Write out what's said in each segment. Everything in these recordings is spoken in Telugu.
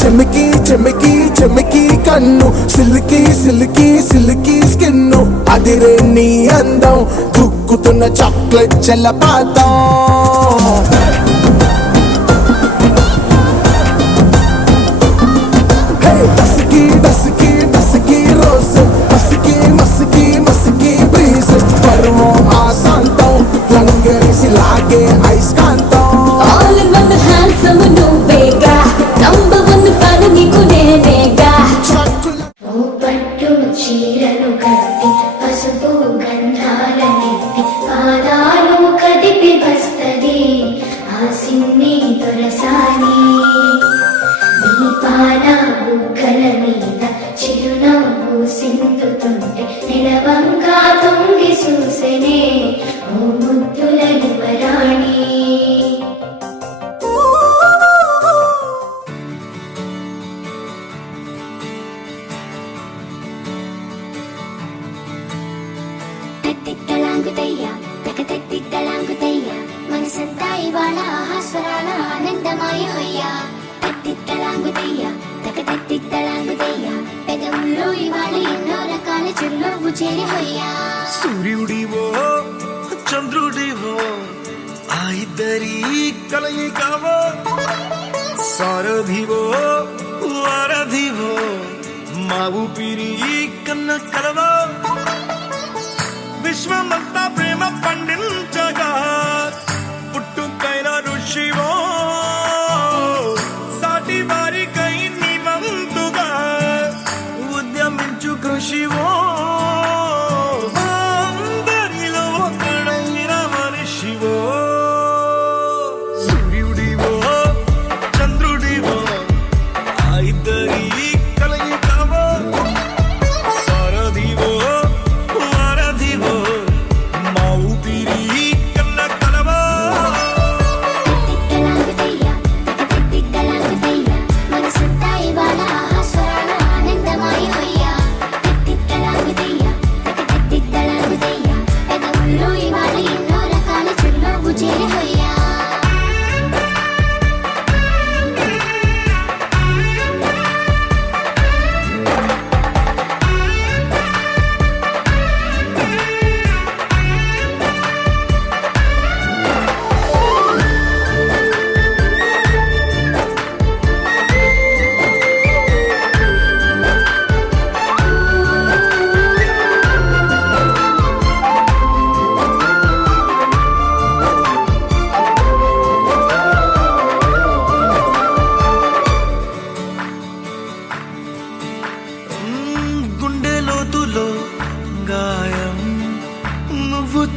చెమికి చెమికి చెమికి కన్ను సిల్కి సిల్కి సిల్కి స్కిన్ను అదిరే నీ అందం దుక్కుతున్న చాక్లెట్ జలపాతం డస్కి డస్కి డస్కి రోజ్ మస్కి మస్కి మస్కి బ్రీజ్ పర్వం ఆశాంతం లంగేసి లాగే ఐస్కాంతం All in one handsome నువ్వేగా నంబర్ వన్ ఫ్యాన్ నీకు నేనేగా ఓ పట్టు చీరలు కట్టి పసుపు గంధాలనెత్తి పాదాలు కదిపి వస్తది ఆ సిన్ని దొరసాని దీపాల బుగ్గల మీద చిరునవ్వు సింతుతుంటే నిలవంగా తొంగి చూసెనే ఓ ముద్దుల యువరాణి తలాంగుతయ్యా తలాంగుతయ్యా మనసంతా ఇవాళ ఆస్వరాల ఆనందమాయ హయ్యా తలాంగుతయ్యా తలాంగుతయ్యా పెదవుల్లో ఇవాళ ఎన్నో రకాల చిరునవ్వు చేరి హయ్యా సూర్యుడివో చంద్రుడివో ఆ ఇద్దరి కలయికవో సారథివో వారధివో మా ఊపిరి కన్న కలవో విశ్వమంతా ప్రేమ పండించగా పుట్టుకైన ఋషివో సాటి వారికై నివంతుగా ఉద్యమించు కృషివో అందరిలో ఒకడైన మనిషివో సూర్యుడివో చంద్రుడివో ఆ ఇద్దరి కలయికవో సారథివో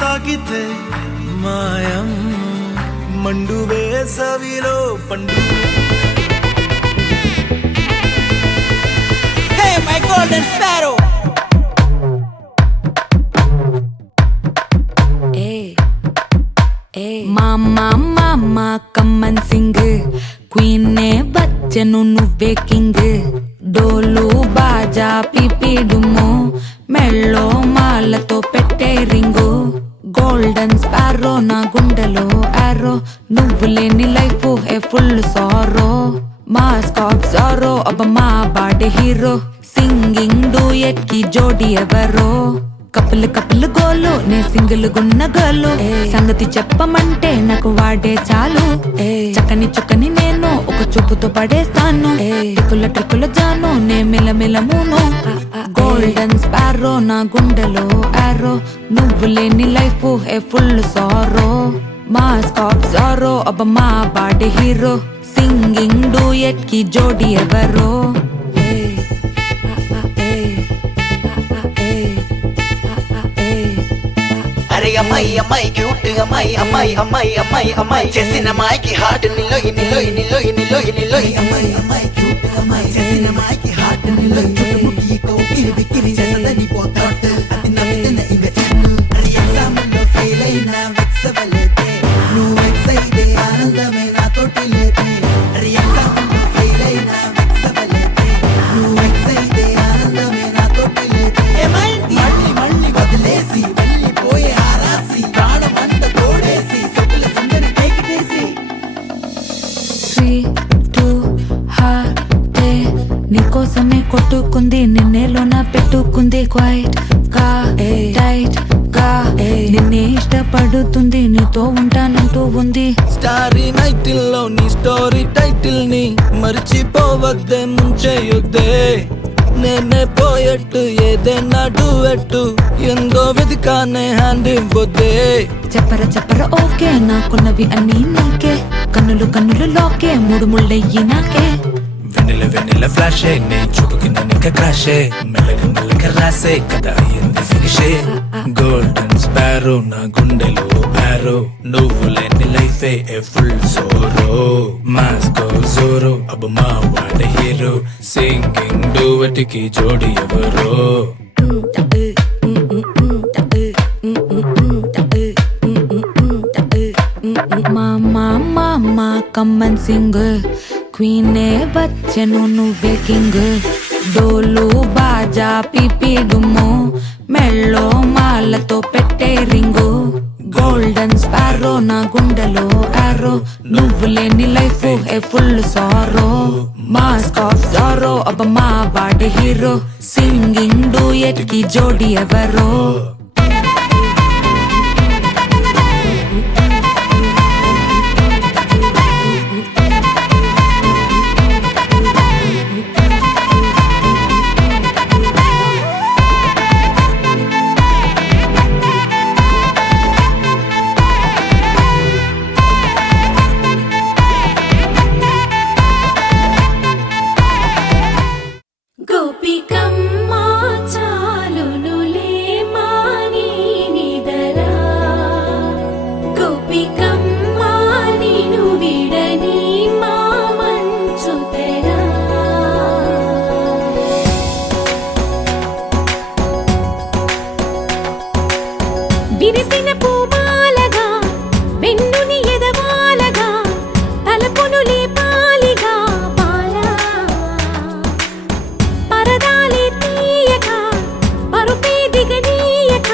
తాకితే మాయం మండు వేసవిలో పండు Hey my golden sparrow Mama mama come and sing Queen ne bachanu nuve king Dolu baja pipidumo Mello malato pette ringo Golden sparrow na gundalo arrow Nuvu leni life hai full sorrow Mask of sorrow abba ma bade hero Singing duet ki jodi evaro couple couple గోలు నే సింగిల్ గున్న గోలు సంగతి చెప్పమంటే నాకు వాడే చాలు చక్కని చుక్కని నేను ఒక చూపుతో పడేస్తాను ట్రిక్కుల ట్రిక్కుల జాను నే మిలమిల మూను గోల్డెన్ స్పారో నా గుండెలో ఆరో నువ్వు లేని life A full sorrow mask of sorrow అబ్బ మా బాడీ హీరో సింగింగ్ డూయట్ కి జోడి ఎవరో అరే అమ్మాయి అమ్మాయి క్యూట్ అమ్మాయి అమ్మాయి అమ్మాయి అమ్మాయి అమ్మాయి చేసిన అమ్మాయికి హార్ట్ నిలో నిలో నిలో నిలో నిలో అమ్మాయి అమ్మాయి క్యూట్ అమ్మాయి చేసిన అమ్మాయికి హార్ట్ నిలో చుట్టుముట్టి కౌకిరి బిక్కిరి చేసదని పోతాట్ అది నవ్వుతున్న ఇంగ చన్ను అరే ఎగ్జామ్లో పడుతుంది నీతో ఉంటానంటూ ఉంది స్టారీ నైటిల్ లో నీ స్టోరీ టైటిల్ ని మర్చిపోవద్దే ముంచేయొద్దే నేనే పోయట్టు ఏదైనా డూయట్టు ఎందో వెతికానే హ్యాండ్ ఇవ్వొద్దే చెప్పర ఓకే నాకున్నవి అన్నీ నీకే కన్నులు కన్నులు లోకే మూడు ముళ్ళయ్యి నాకే వెన్నెల ఫ్లాషే నే చూపుకి నన్నిక క్రాషే మెల్లగా రాసే కథ అయ్యింది ఫినిషే గోల్డెన్ స్పారో నా గుండెలో ఆరో నువ్వు లేని లైఫే ఏ ఫుల్ సోరో మాస్కో జోరో అబ్బ మా వాడ హీరో సింగింగ్ డూవెట్ కి జోడి ఎవరో మామా కమ్మన్ సింగ్ క్వీనే బచ్చను నువ్వే కింగ్ డోలు బాజా పిపి డుమ్ము మెళ్ళో మాలతో పెట్టే రింగు గోల్డెన్ స్పారో నా గుండెలో ఆరో నువ్వు లేని life A full sorrow mask of sorrow అబ్బ మా వాడి హీరో సింగింగ్ డూయట్ కి జోడి ఎవరో గోపికమ్మా చాలునులే మాని నిదరా గోపికమ్మా నిను విడని మా మంచు తెరా విరిసిన పూమాలగా వెన్నుని ఎదవాలగా తలపును లేపాలిగా బాలా పరదాలే తీయక పరుపే దిగనీయక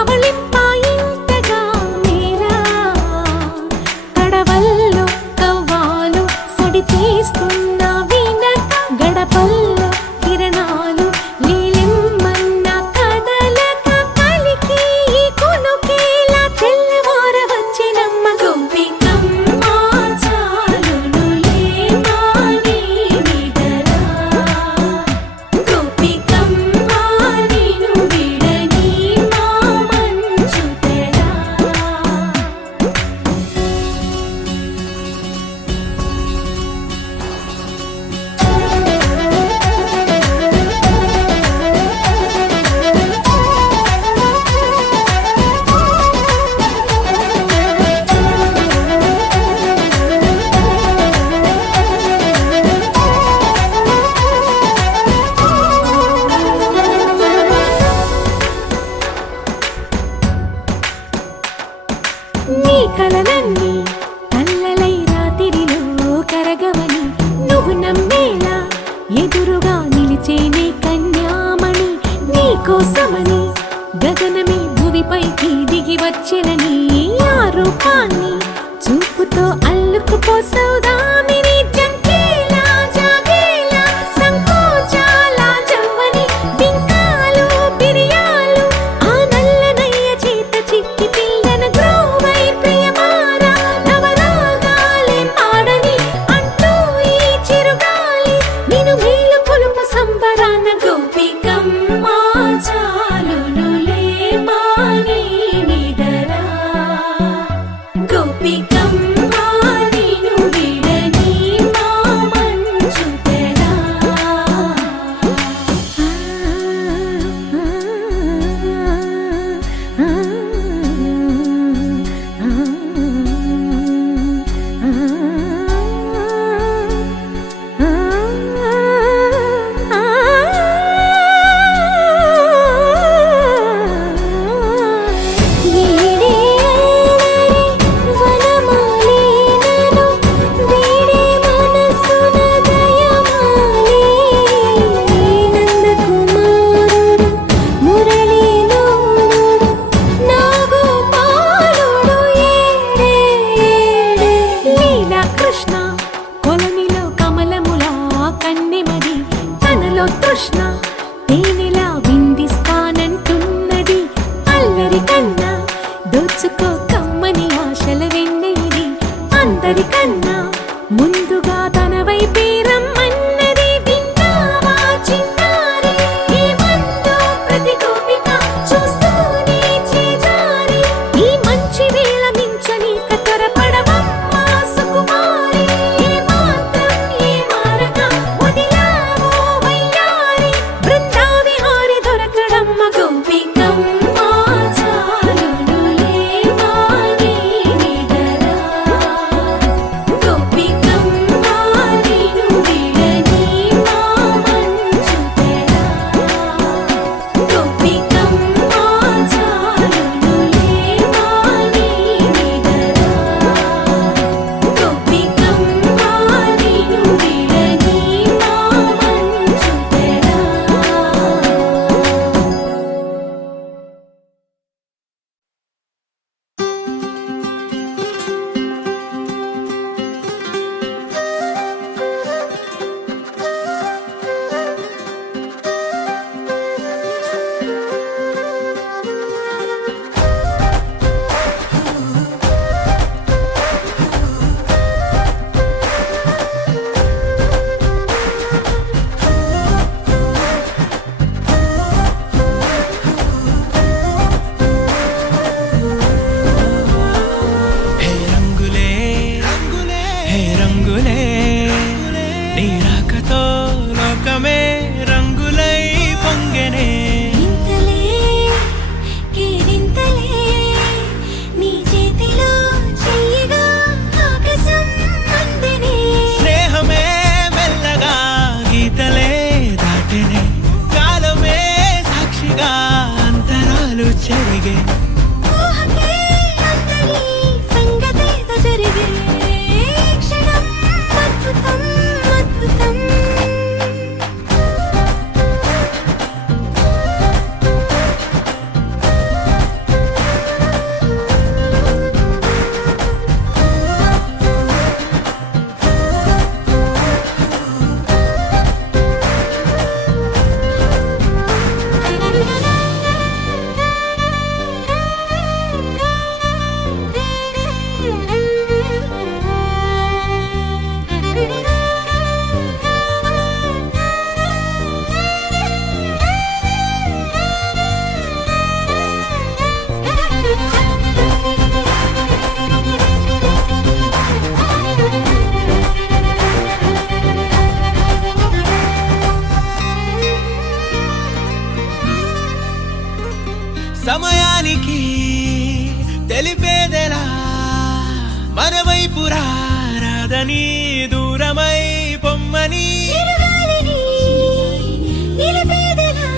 అవళింపాయింతగా మీరా కడవల్లో కవ్వాలు సడి చేస్తున్న వినక గడపల్లో కిరణాలు నీలిమ్మన్న కదలక కలికి కొనుకేలా తెల్లవార వచ్చినమ్మ గోపికమ్మా చాలునులే మాని నిదరా గోపికమ్మా నిను విడని మా మంచు తెరా నీ కలలన్నీ కళ్ళలై రాత్రిలో కరగవని నువ్వు నమ్మేలా ఎదురుగా నిలిచేనే కన్యామణి నీ కోసమని గగనమే భువిపైకి దిగి వచ్చినని ఆ రూపాన్ని చూపుతో అల్లుకుపోసౌదామిని జంకేలా జాగేలా సంకోచాల జవ్వని బింకాలు బిరియాలు ఆ నల్లనయ్య చేత చిక్కి పిల్లన గ్రోవై ప్రియమారా నవరాగాలే పాడని అంటూ ఈ చిరుగాలి నిన్ను మేలు కొలుపు సంబరాన గోపికమ్మా చాలునులే మాని నిదరా గోపికమ్మా నిను విడని దోచుకో కమ్మని ఆశల వెన్నెది అందరికన్నా ముందుగా తన వైపే రమ్మన్నది విన్నావా చిన్నారి ఈ మందో ప్రతి గోపిక చూస్తూనే చేజారి ఈ మంచి వేళ మించని కతరపడవమ్మా సుకుమారి ఏ మాత్రం ఏ మారక వదిలావో వయ్యారి బృందావి హారి దొరకడమ్మ గోపికమ్మ చాలునులే మాని నిదరా గోపికమ్మ నిను విడని మా మంచు తెరా గోపికమ్మ చాలునులే మాని నిదరా గోపికమ్మ నిను విడని మా మంచు తెరా హే రంగులే రంగులే హే రంగులే నీ రాకతో లోకమే రంగులై పొంగెనే ఇంతలే కేరింతలే నీ చేతిలో చెయ్యగా ఆకాశం అందెనే స్నేహమే మెల్లగా గీతలే దాటెనే కాలమే సాక్షిగా అంతరాలు చెరిగే ఊహకే అందని సంగతేదో జరిగే క్షణం అద్భుతం అద్భుతం సమయానికి తెలిపేదెలా మన వైపు రాదని దూరమై పొమ్మని చిరుగాలిని నిలిపేదెలా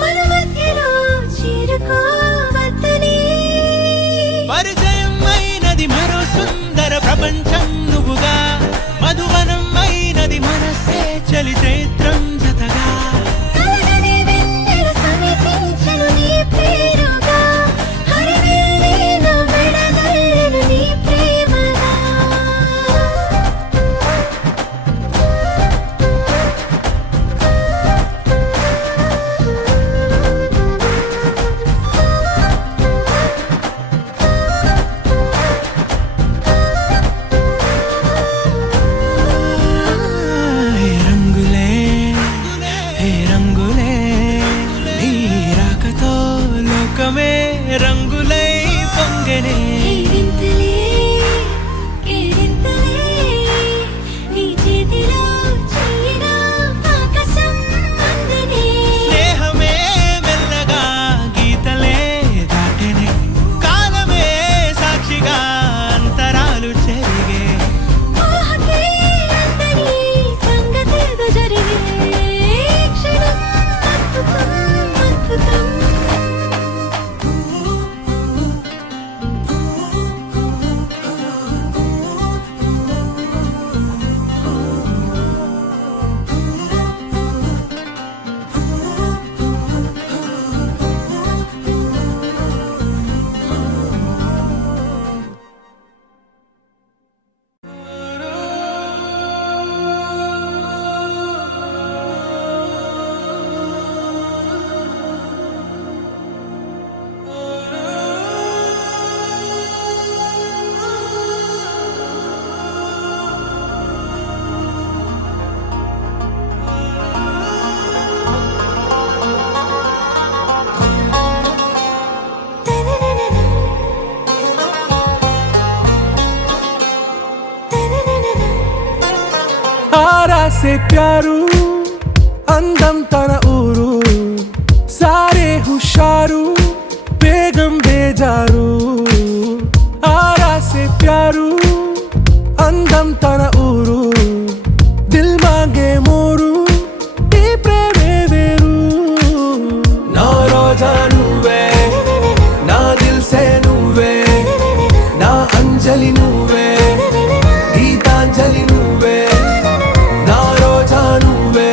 మన మధ్యలో చేరుకోవద్దని పరిచయం అయినది మరో సుందర ప్రపంచం నువ్వుగా మధువనం అయినది మనసే చలి చైత్రం జతగా కలగని వెన్నెల సమీపించను నీ పేరుగా హరివెల్లిన వెడదల్లెను నీ ప్రేమగా హే రంగులే హే రంగులే నీ రాకతో లోకమే రంగులై పొంగెనే కేరింతలే కేరింతలే నీ చేతిలో చెయ్యగా ఆకాశం అందెనే స్నేహమే మెల్లగా గీతలే దాటెనే కాలమే సాక్షిగా అంతరాలు చెరిగే ఊహకే అందని సంగతేదో జరిగే క్షణం అద్భుతం అద్భుతం से प्यारू అందం తన ఊరు సారే హుషారు బేగం బేజారు ఆరా से प्यारू అందం తన ఊరు దిల్ మాంగే మోరు ఈ ప్రేమే వేరు నా రోజా నువ్వే నా దిల్ సే నువ్వే నా అంజలి నువ్వే గీతాంజలి నువ్వే నా రోజా నువ్వే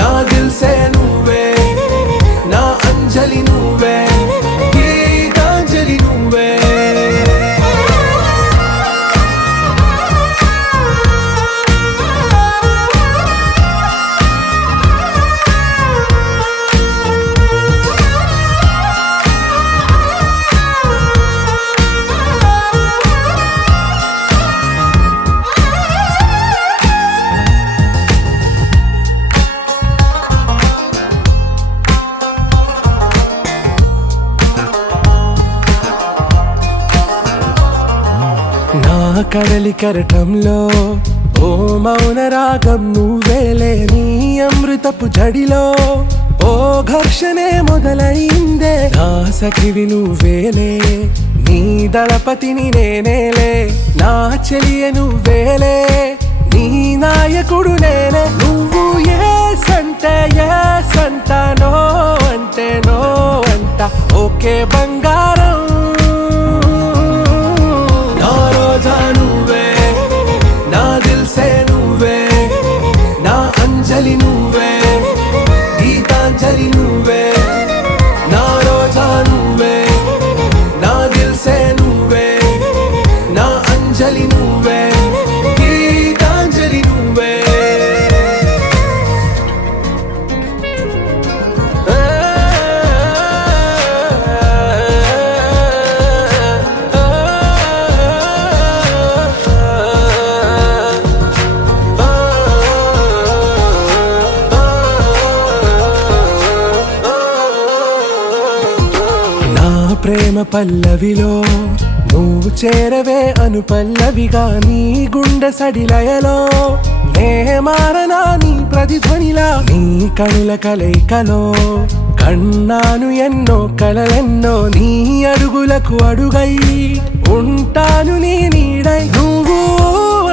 నా దిల్ సే నువ్వే నా అంజలి నువ్వే గీతాంజలి నువ్వే నా కడలి కరటంలో ఓ మౌన రాగం నువ్వేలే నీ అమృతపు జడిలో ఓ ఘర్షణే మొదలైందే నా సఖివి నువ్వేలే నీ దళపతిని నేనేలే నా చెలియ నువ్వేలే నీ నాయకుడు నేనే నువ్వు ఏ సంట నో అంటే నో అంట ఓకే బంగారం నా రోజా నువ్వే నా దిల్ సే నువ్వే నా అంజలి నువ్వే గీతాంజలి నువ్వే నా రోజా నువ్వే నా దిల్ సే నువ్వే నా అంజలి నువ్వే గీతాంజలి నువ్వే నా ప్రేమ పల్లవిలో నువ్వు చేరవే అను పల్లవిగా నీ గుండె సడిలయలో నే మారనా నీ ప్రతిధ్వనిలా నీ కనుల కలయికలో కన్నాను ఎన్నో కలలెన్నో నీ అడుగులకు అడుగై ఉంటాను నీ నీడై నువ్వు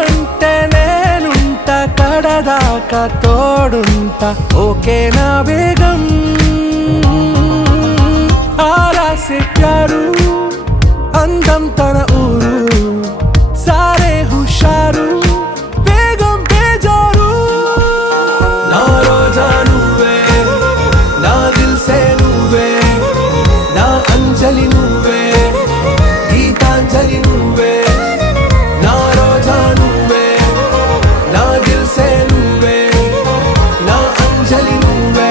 అంటే నేనుంట కడదాకా తోడుంటా ఓకే నా బేగం ఆరా से प्यारू అందం తన ఊరు సారే హుషారు బేగం బేజారు నా రోజా నువ్వే నా దిల్ సే నువ్వే నా అంజలి నువ్వే గీతాంజలి నువ్వే నా రోజా నువ్వే నా దిల్ సే నువ్వే నా అంజలి నువ్వే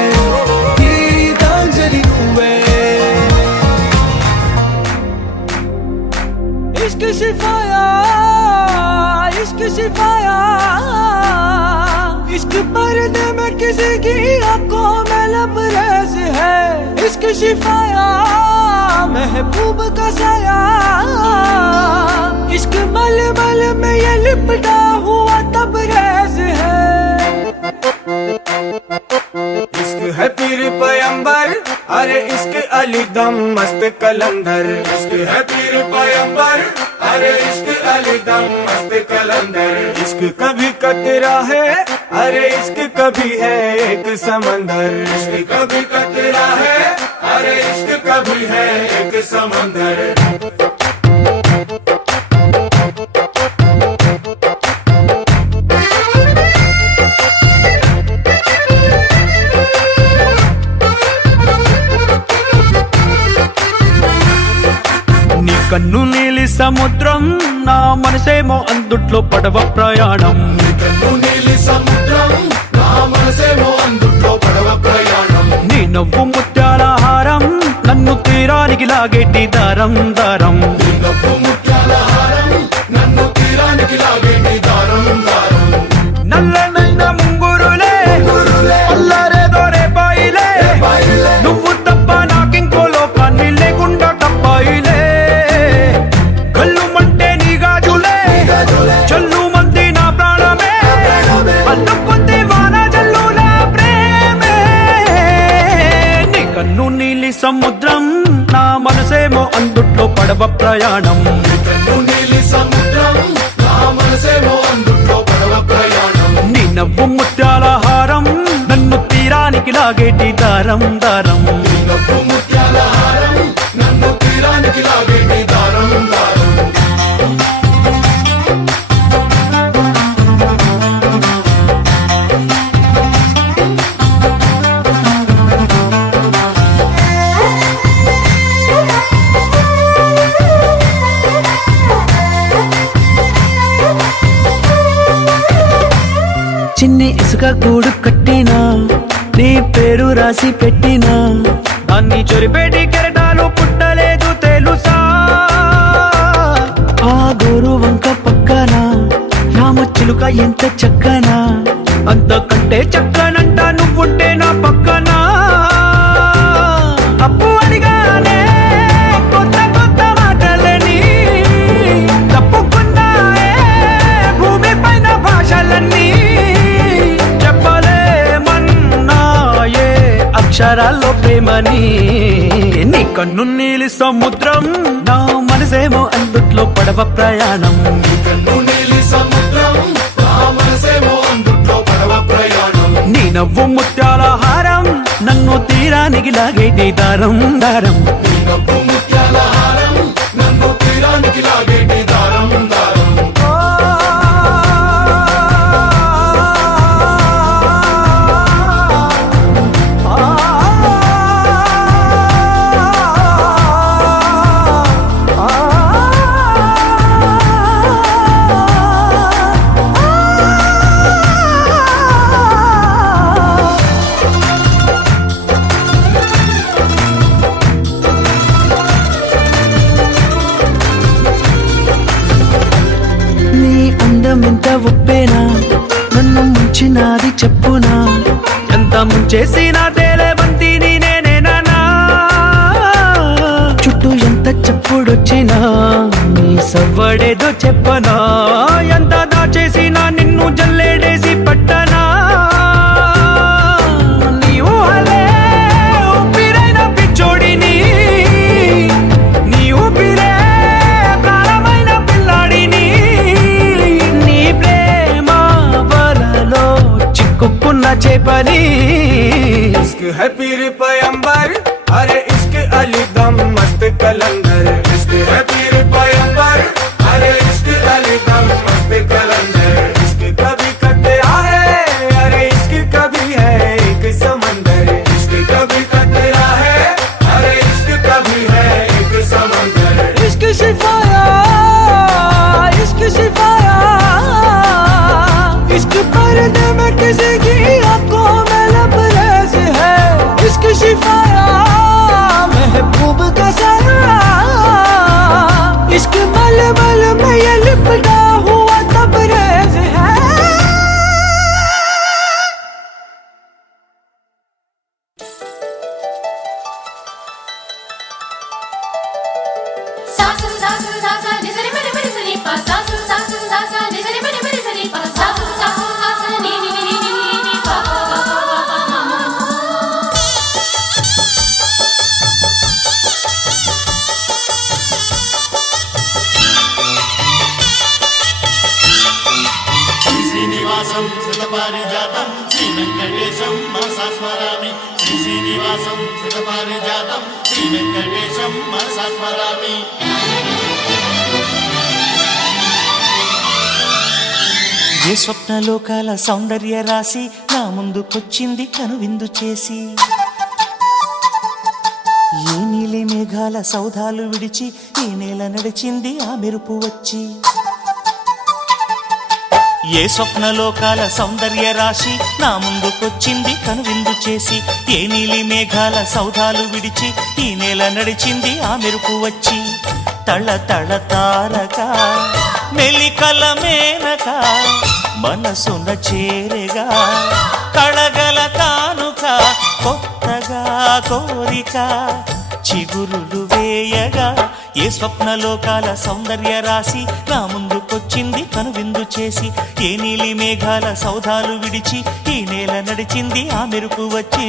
గీతాంజలి నువ్వే इश्क शिफाया इश्क शिफाया इश्क पर्दे में किसी की आंखों में लबरेज है इश्क शिफाया महबूब का साया इश्क मलमल में ये लिपटा हुआ तबरेज है इश्क है पीर पैगंबर अरे इश्क अली दम मस्त कलंदर इश्क है पीर पैगंबर अरे इश्क अली दम मस्त कलंदर इश्क कभी कतरा है अरे इश्क कभी है एक समंदर इश्क कभी कतरा है अरे इश्क कभी है एक समंदर నీ కన్ను నీలి సముద్రం నా మనసేమో అందుట్లో పడవ ప్రయాణం నీ నవ్వు ముత్యాల హారం నన్ను తీరానికి లాగేటి దారం దారం నల్లనైన ముంగురులే అల్లారేదో రేపాయిలే నువ్వు తప్ప నాకింకో లోకాన్ని లేకుండా తప్పాయిలే కళ్ళు మంటే నీ గాజులే చల్లు మంది నా ప్రాణమే అల్లం అందుట్లో పడవ ప్రయాణం. నీలి సముద్రం నా మనసేమో అందుట్లో పడవ ప్రయాణం. నీ నవ్వు ముత్యాల హారం నన్ను తీరానికి లాగేటి దారం దారం. నీ నవ్వు ముత్యాల హారం నన్ను తీరానికి లాగేటి దారం దారం. చిన్ని ఇసుక గూడు కట్టినా నీ పేరు రాసి పెట్టినా దాన్ని చొరిపేటి కెరటాలు పుట్టలేదు తెలుసా. ఆ గోరు వంక పక్కన రామచిలుక ఎంత చక్కనా, అంతకంటే చక్కనంట నువ్వుంటే నా పక్కన. అప్పు అడిగానే కొత్త కొత్త మాటలని తప్పుకున్నాయే భూమి పైన భాషలన్నీ. అక్షరాల్లో ప్రేమని నీ కన్ను నీలి సముద్రం నా మనసేమో అందుట్లో పడవ ప్రయాణం. కన్ను నీలి సముద్రం నా మనసేమో అందుట్లో పడవ ప్రయాణం. నీ నవ్వు ముత్యాల హారం నన్ను తీరానికి లాగేటి దారం దారం. నీ నవ్వు ముత్యాల హారం నన్ను తీరానికి లాగేటి దారం దారం. ఎంత ఒప్పేనా నన్ను ముంచినాది చెప్పునా, ఎంత ముంచేసినా తేలేబంతిని నేనేనా. చుట్టూ ఎంత చెప్పుడొచ్చినా నీ సవ్వడేదో చెప్పనా, ఎంత దాచేసినా నిన్ను జల్లేడేసి పట్టనా. నీ ఊహలే ఊపిరైన పిచ్చోడిని, నీ ఊపిరే ప్రాణమైన పిల్లాడిని. చిక్కుకున్న చేపని इश्क है पीर पैगंबर अरे इश्क अली दम मस्त कलंदर. इश्क है पीर पैगंबर अरे इश्क अली दम मस्त कलंदर. इश्क कभी कतरा है अरे इश्क कभी है एक समंदर. इश्क कभी कतरा है अरे इश्क कभी है एक समंदर. इश्क शिफाया इश्क शिफाया इश्क पर्दे में किसी की आंखों में लबरेज है. इश्क शिफाया महबूब का साया. इश्क मलमल में ये लिपटा हुआ तबरेज है. సాసు సాసు సాసా నిజరి మరి మరి సని పా సాసు సాసు సాసా నిజరి మరి మరి సని పా సాసు సాసు సాసా ని ని ని ని ని పా శ్రీనివాసం సుతపారిజాతం శ్రీ వెంకటేశం మనసా స్మరామి. శ్రీనివాసం సుతపారిజాతం శ్రీ వెంకటేశం మనసా స్మరామి. ఏ స్వప్నలోకాల సౌందర్య రాశి నా ముందుకొచ్చింది కనువిందు చేసి. ఏ నీలి మేఘాల సౌధాలు విడిచి ఈ నేల నడిచింది ఆ మెరుపు వచ్చి. ఏ స్వప్నలోకాల సౌందర్య రాశి నా ముందుకొచ్చింది కనువిందు చేసి. ఏ నీలి మేఘాల సౌధాలు విడిచి ఈ నేల నడిచింది ఆ మెరుపు వచ్చి. తళ తళ తారక మెలికల మేనక మనసున చేరగా కళగల కానుక కొత్తగా కోరిక చిగురులు వేయగా. ఏ స్వప్నలోకాల సౌందర్య రాశి నా ముందుకొచ్చింది కనువిందు చేసి. ఏ నీలి మేఘాల సౌధాలు విడిచి ఈ నేల నడిచింది ఆ మెరుపు వచ్చి.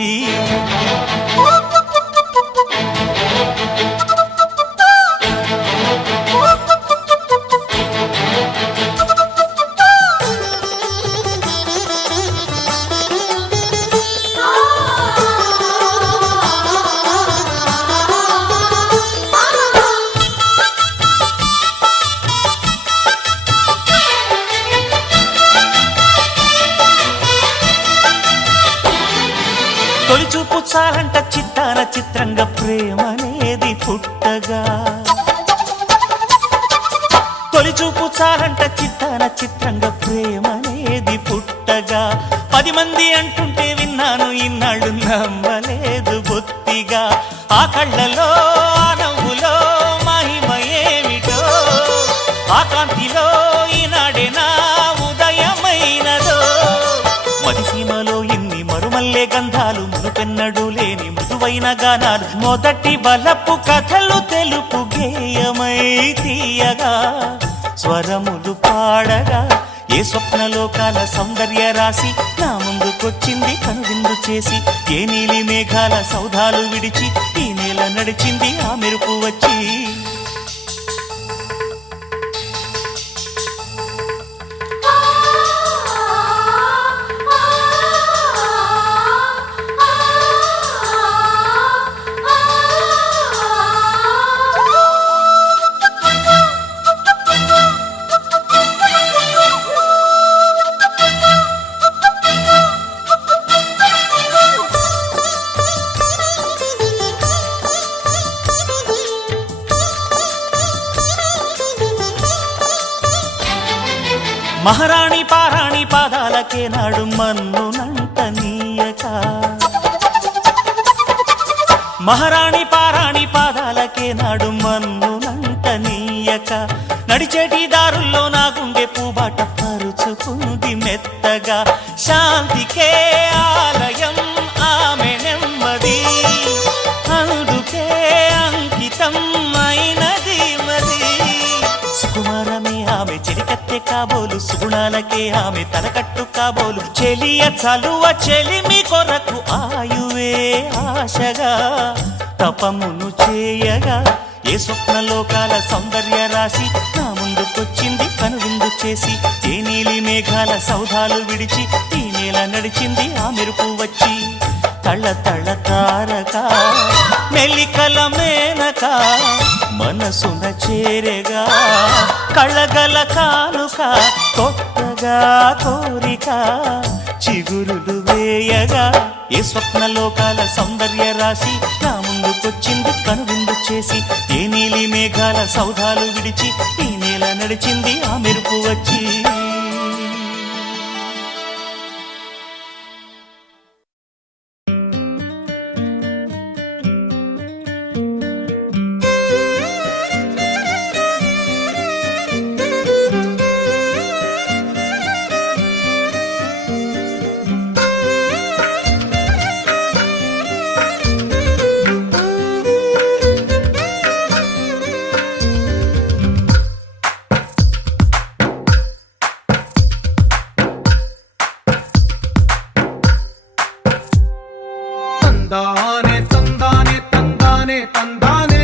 చాలంట చిత్తాన చిత్రంగా ప్రేమనేది పుట్టగా తొలి చూపు చాలంట చిత్తాన చిత్రంగా ప్రేమనేది పుట్టగా 10 మంది అంటుంటే విన్నాను ఇన్నాళ్ళు నమ్మలేదు బొత్తిగా ఆ కళ్ళలో ఆ నవ్వులో మహిమ ఏమిటో ఆ కాంతిలో ఈనాడే నా ఉదయమైనదో మదిసీమలో ఇన్ని మరుమల్లే గంధాలు మునుపెన్నడు లేని మృదువైన గానాలు మొదటి బలపు కథలు తెలుపు గేయమై తీయగా స్వరములు పాడగా ఏ స్వప్నలోకాల సౌందర్య రాశి నా ముందుకొచ్చింది కనువిందు చేసి ఏ నీలి మేఘాల సౌధాలు విడిచి ఈ నేల నడిచింది ఆ మెరుపు వచ్చి మహారాణి పారాణి పాదాలకే నాడు మన్నునంట నీయక మహారాణి పారాణి పాదాలకే నాడు మన్నునంట నీయక నడిచేటి దారుల్లో నా గుండె పూబాట పరుచుకుంది మెత్తగా శాంతికే ఆలయం ఆమె నెమ్మది అందుకే అంకితం అయినది మది సుకుమారమే ఆమె చెలికత్తె కాబోలు సుగుణాలకే ఆమె తలకట్టు కాబోలు చెలియ చలువ చెలిమి కొరకు ఆయువే ఆశగా తపమును చేయగా ఏ స్వప్నలోకాల సౌందర్య రాశి నా ముందుకొచ్చింది కనువిందు చేసి ఏ నీలి మేఘాల సౌధాలు విడిచి ఈ నేల నడిచింది ఆ మెరుపు వచ్చి తళ్ళ తళ్ళ తారక మెల్లికల మేనక మనసున చేరగా కళ్ళగల కానుక కొత్తగా కోరిక చిగురులు వేయగా ఏ స్వప్నలోకాల సౌందర్య రాశి నా ముందుకొచ్చింది కనువిందు చేసి ఏ నీలి మేఘాల సౌధాలు విడిచి ఈ నేల నడిచింది ఆ మెరుపు వచ్చి తందానే తందానే తందానే తందానే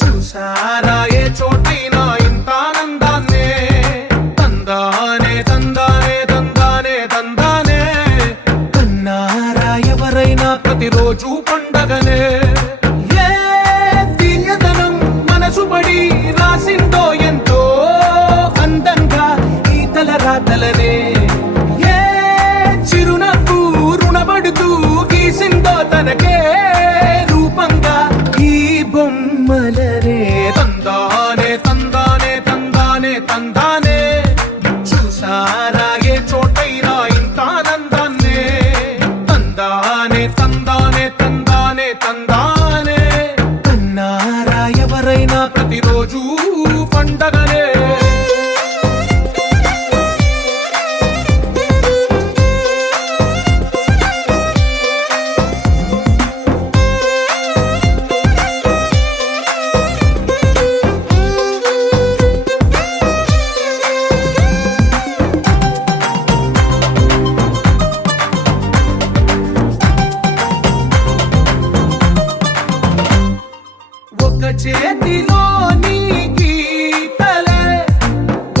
చూసారా ఏ చోటైనా ఇంత ఆనందాన్నే తందానే తందానే తందానే తందానే కన్నారా ఎవరైనా ప్రతిరోజు పండగనే ఏ తీయదనం మనసు పడి రాసిందో ఎంతో అందంగా ఈ తల రాతలనే ఏ చిరునవ్వు రుణపడుతూ గీసిందో తనకే రూపంగా ఈ బొమ్మలనే తందానే తందానే తందానే తందానే చూసారా ఏ చోటైనా ఇంత ఆనందాన్నే తందానే తందానే తందానే తందానే కన్నారా ఎవరైనా ప్రతిరోజు పండగనే ఒక చేతిలో నీ గీతలే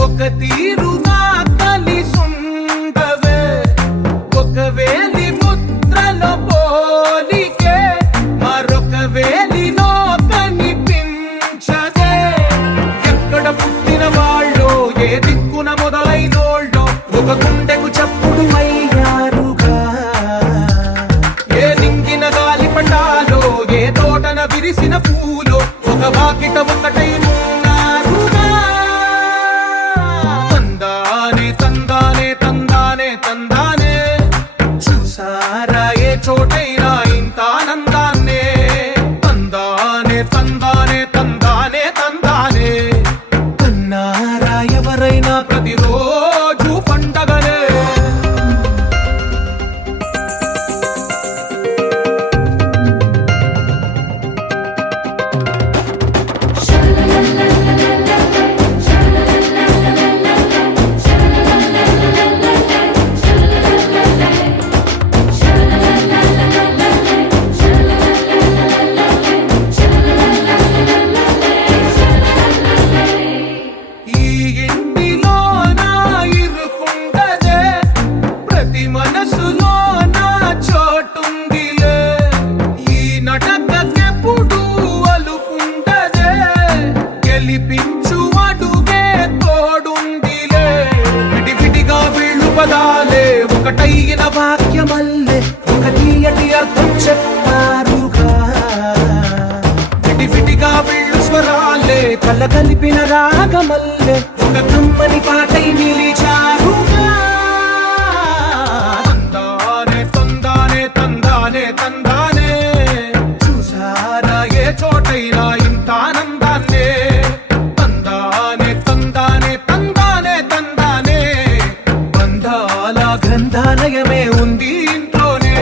ఒక తీరుగా కలిసుండవే ఒక వేలి ముద్రలో పోలికే మరొక వేలిలో కనిపించదే ఎక్కడ పుట్టిన వాళ్ళో ఏ దిక్కున మొదలైనోళ్ళో ఒక గుండెకు చప్పుడు అయ్యారుగా ఏ నింగినగా చెప్పారుగా విడివిడిగా వీళ్ళు స్వరాలే కల కలిపిన రాగమల్లే ఒక కమ్మని పాటై నిలిచారుగా తందానే తందానే తందానే తందానే చూసారా ఏ చోటైనా ఇంత ఆనందాన్నే తందానే తందానే తందానే తందానే బంధాల గ్రంథాలయమే ఉంది ఇంట్లోనే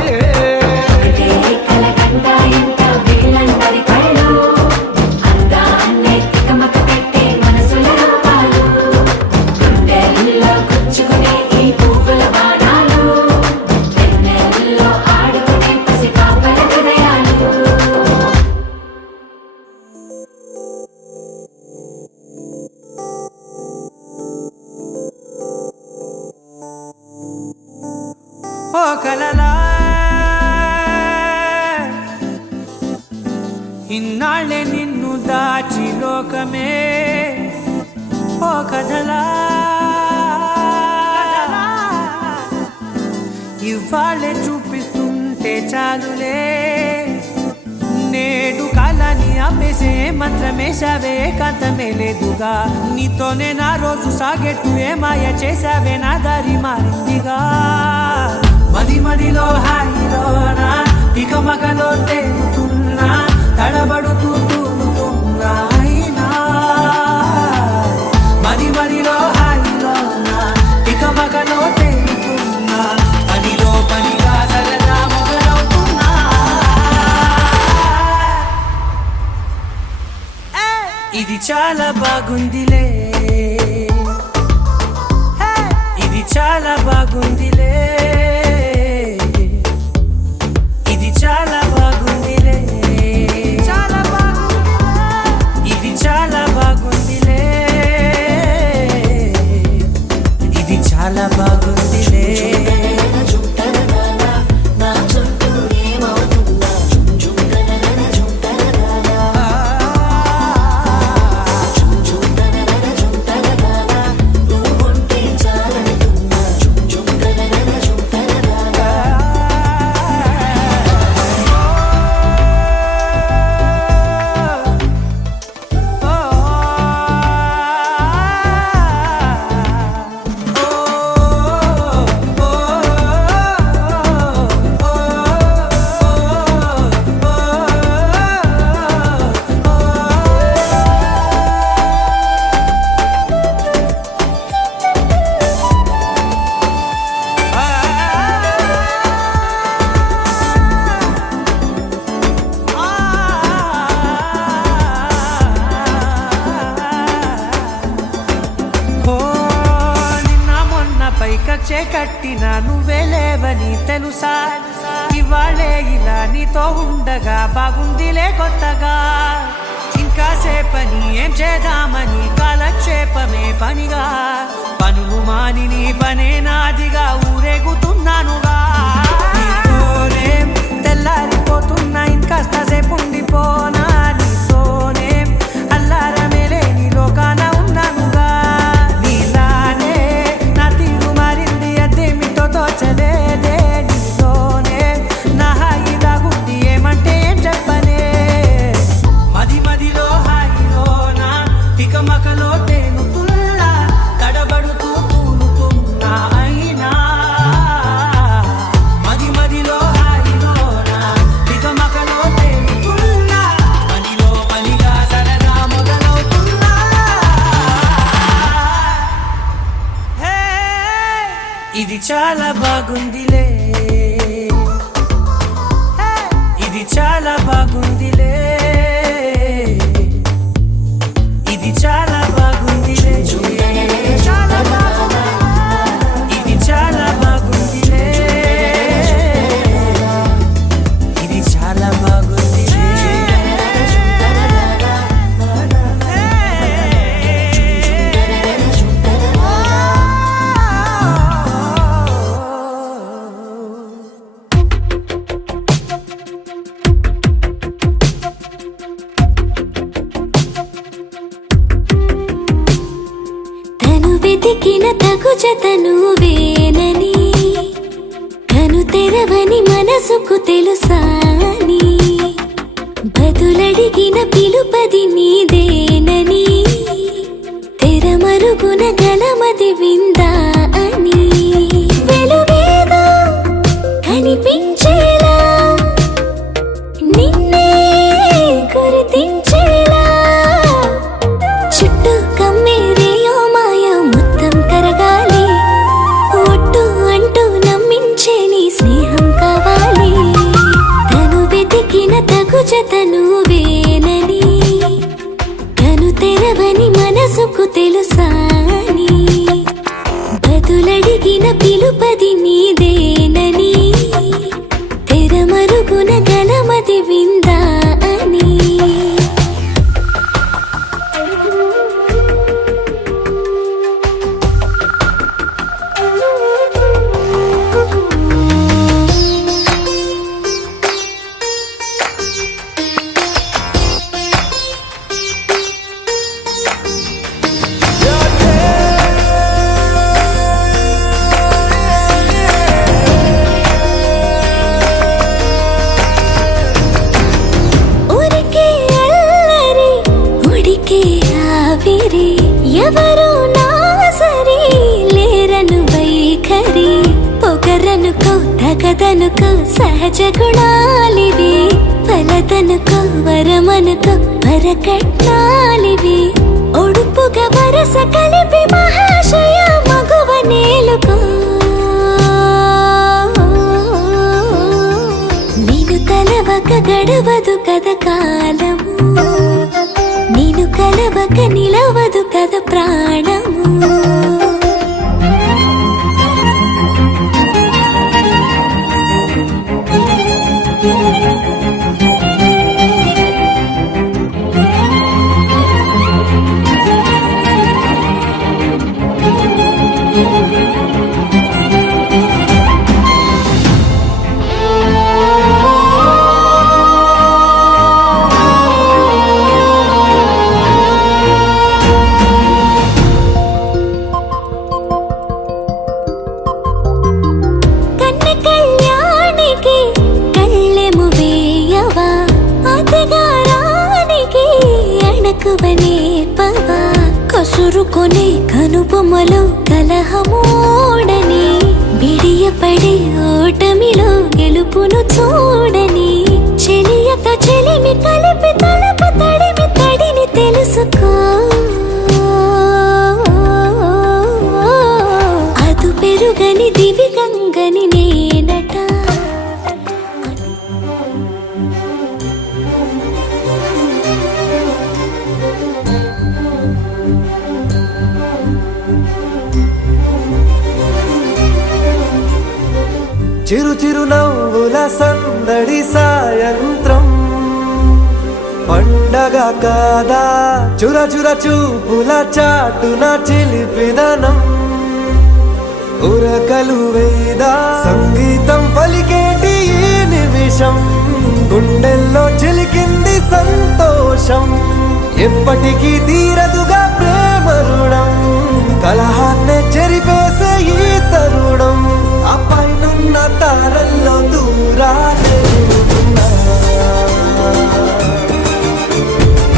ఓ కలలా ఇన్నాళ్ళే నిన్ను దాచి లోకమే ఓ కథలా ఇవాళ్ళే చూపిస్తుంటే చాలులే నేడు కాలాన్ని ఆపేసే మంత్రమేశావే కాంతమే లేదుగా నీతోనే నా రోజు సాగెట్టు ఏ మాయ చేశావే నా దారి మారిందిగా మది మదిలో హాయిలోనా ఇక మగలో తేలుతున్నా తడబడుతూ తూలుతున్నా అయినా మది మదిలో హాయిలోనా ఇక మగలో తేలుతున్నా పనిలో పనిగా సరదా మొదలవుతున్నా ఇది చాలా బాగుందిలే ఇది చాలా బాగుందిలే ఇది చాలా బాగుందిలే చాలా బాగుందిలే ఇది చాలా బాగుందిలే ఇది చాలా బాగుందిలే కచ్చే కట్టిన నువ్వే లేవని తెలుసా ఇవాళే ఇలా నీతో ఉండగా బాగుందిలే కొత్తగా ఇంకా సేపని ఏం చేద్దామని కాలక్షేపమే పనిగా పనులు మాని నీ పనే నాదిగా ఊరేగుతున్నానుగా నీతోనే తెల్లారిపోతున్నా ఇంకాస్త సేపు ఉండిపోనా నీతోనే అల్లారమే లేని లోకాన ఉన్నానుగా నీలానే నా తీరు మారింది అదేమిటో తోచలేదే నీతోనే నా హాయి దాగుంది ఏమంటే ఏం చెప్పనే మది మదిలో హాయిలోనా ఇక మకలో తేలుతున్నా తడబడుతూ తూలుతున్నా అయినా మది మదిలో హాయిలోనా ఇక మకలో తేలుతున్నా పనిలో పనిగా సరదా మొదలవుతున్నా హే ఇది చాలా బాగుందిలే ఇది చాలా బాగుందిలే ఇది చాలా బాగుందిలే చాలా బాగుందిలే ఇది చాలా బాగుందిలే ఇది చాలా బాగుందిలే తను వెతికిన తగు జతను వేనని తను కను తెరవని మనసుకు తెలుసాని బదులడిగిన పిలుపది నీదేనని తెరమరుగున గలమది విందా అని వెలుగేదో కనిపించేలా నిన్నే గుర్తించేలా చుట్టూ కమ్మేరేయో మాయ మొత్తం కరగాలి ఒట్టు అంటూ నమ్మించే నీ స్నేహం కావాలి తను వెతికిన తగు జతను వేనని కను తెరవని మనసుకు తెలుసాని బదులడిగిన పిలుపది నీదేనని తెరమరుగున గలమది విందా అని ఊరికే అల్లరి ఉడికే ఆవిరి ఎవరు నా సరి లేరను వైఖరి పొగరనుకో తగదనుకో సహజ గుణాలివి ఫలదనుకో వరమనుకో వరకట్నాలివి ఒడుపుగా వరస కలిపి మహాశయ మగువ నేలుకో నేను కలవక గడవదు కద కాలము నేను కలవక నిలవదు కద ప్రాణము కన్న కళ్యాణికి కళ్ళెము వేయవా అతగారానికి అణకువనే పవా కసురుకొనే కనుబొమ్మలో కలహమోడని బిడియపడే ఓటమిలో గెలుపును చూడని చెలియతో చెలిమి కలిపి తలపు తడిమి తడిని తెలుసుకో అదు పెరుగని దివి గంగని నేనట చిరు చిరు నవ్వుల సందడి సాయంత్రం పండగ కాదా చుర చుర చూపుల చాటున చిలిపిదనం ఉరకలు వేదా సంగీతం పలికేటి ఈ నిమిషం గుండెల్లో చిలికింది సంతోషం ఎప్పటికీ తీరదుగా ప్రేమ రుణం కలహాన్నే చెరిపేసే ఈ తరుణం ఆ పైనున్న తారల్లో దూరాలే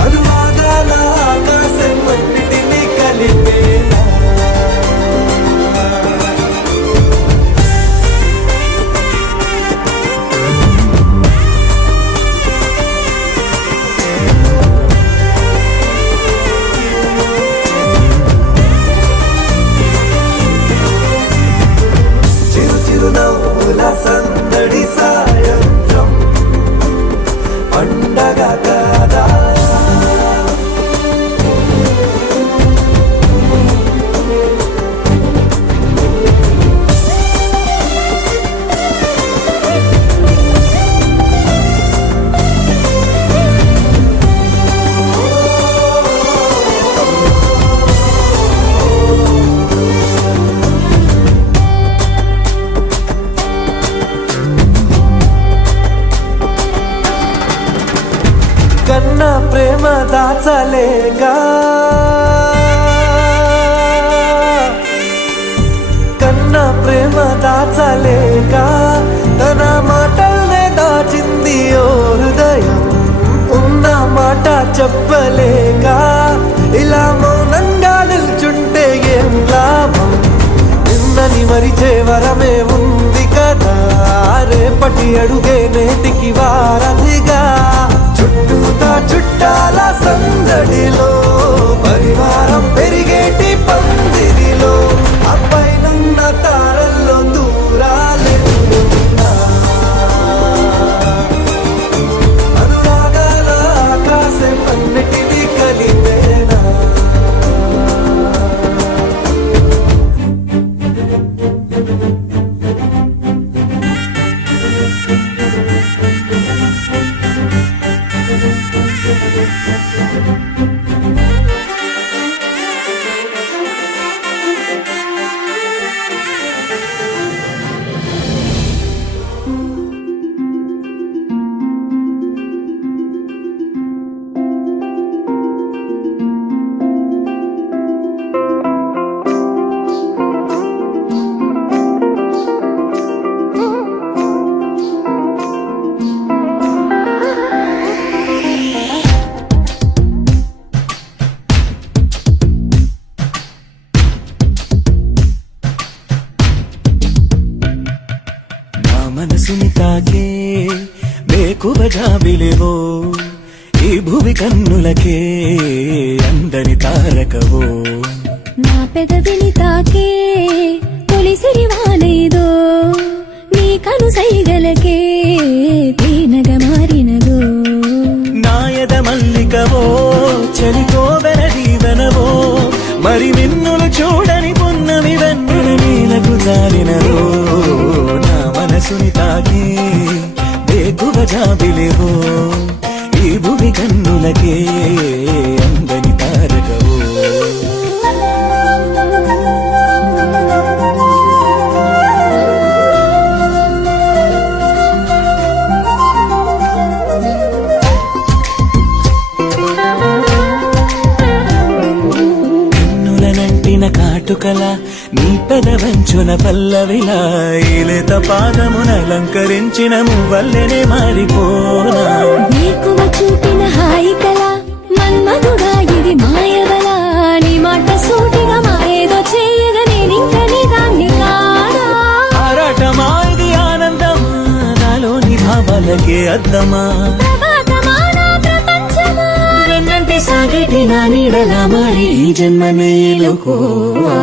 అనువాదాల ఆకాశం అన్నిటినీ కలిపేలా చిరు చిరు నవ్వుల సందడి సాయంత్రం పండగ కాదా కన్నా ప్రేమ దాచలేగా కన్నా ప్రేమ దాచలేగా అయ్యో హృదయం ఉన్న మాట చెప్పలేక ఇలా మౌనంగా నిల్చుంటే ఏం లాభం నిన్నని మరిచే వరమే ఉంది కదా రేపటి అడుగే నేటికి వారధిగా చుట్టూతా చుట్టాల సందడిలో పరివారం పెరిగేటి పందిరిలో అబ్బాయినున్న తారల్లో దూరాలెన్నున్నా అనురాగాల ఆకాశం అన్నిటినీ కలిపేనా మనసుని తాకే బేకువ జాబిలేవో ఈ భువి కన్నులకే అందని తారకవో నా పెదవిని తాకే తొలిసిరి వానేదో నీ కను సైగలకే తేనగ మారినదో నాయద మల్లికవో చలికోవెన దీవెనవో మరి మిన్నులు చూడని పున్నమి వెన్నుల నీలకు జారినదో నా మనసుని తాకి బేగువ జాబిలేవో ఈ భువి కన్నులకే అందని తారకవో కాటుకల నీ పెదవంచున పల్లవిలా ఈలేత పాదమున అలంకరించిన మువ్వల్లెనే మారిపోనా నీకువ చూపిన హాయి కల మన్మధుడా ఇది మాయవల నీ మాట సూటిగా మాయేదో చేయగా నేనింక నీ దాన్ని కాడా ఆరాటమా ఇది ఆనందమా నాలోని భావాలకే అద్దమా ప్రభాతమా నా ప్రపంచమా వెన్నంటి సాగటి నా నీడలా మారి ఈ జన్మనే ఎలుకోవా